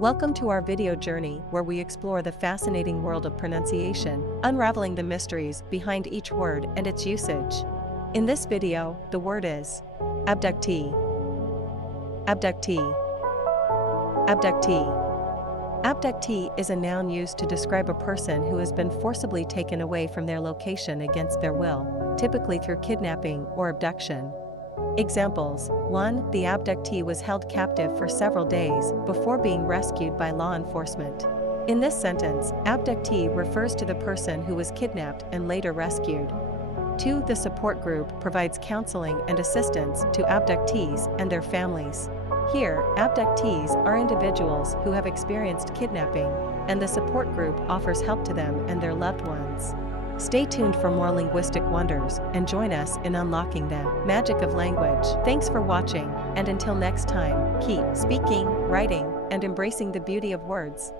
Welcome to our video journey where we explore the fascinating world of pronunciation, unraveling the mysteries behind each word and its usage. In this video, the word is abductee. Abductee. Abductee. Abductee is a noun used to describe a person who has been forcibly taken away from their location against their will, typically through kidnapping or abduction. Examples: 1. The abductee was held captive for several days before being rescued by law enforcement. In this sentence, abductee refers to the person who was kidnapped and later rescued. 2. The support group provides counseling and assistance to abductees and their families. Here, abductees are individuals who have experienced kidnapping, and the support group offers help to them and their loved ones. Stay tuned for more linguistic wonders and join us in unlocking the magic of language. Thanks for watching, and until next time, keep speaking, writing, and embracing the beauty of words.